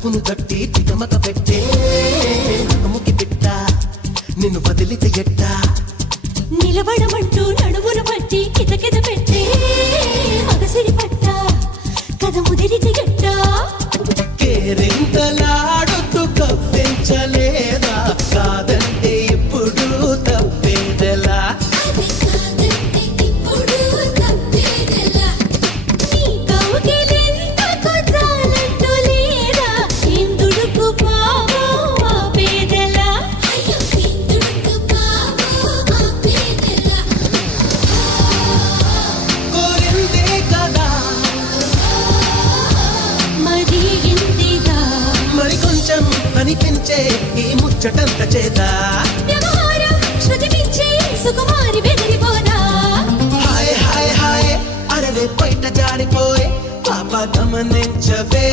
తలుపును తట్టి తికమక పెట్టే ముకి పెట్ట నిన్ను వదిలితే ఎట్టా నిలబడమంటూ నడువును పట్టి కితకిత పెట్టే మగసిరి పట్ట కథ ముదిరితే గట్ట కేరింతలాడుతూ కవ్వించలేదా కాదంటే ఇప్పుడు తప్పేదెలా నీ కౌగిలింతకు చాలంటూ లేదా ఇందుడుకు పావో ఆపేదెలా కోరిందే కదా మరి ఇంతిగా మరి కొంచెం కనిపించే ఈ ముచ్చటంత చేత వ్యవహారం శృతి మించి సుకుమారి బెదిరిపోదా హాయ్ హాయ్ హాయ్ అరవే బయట జారిపోయే పాప గమనించవే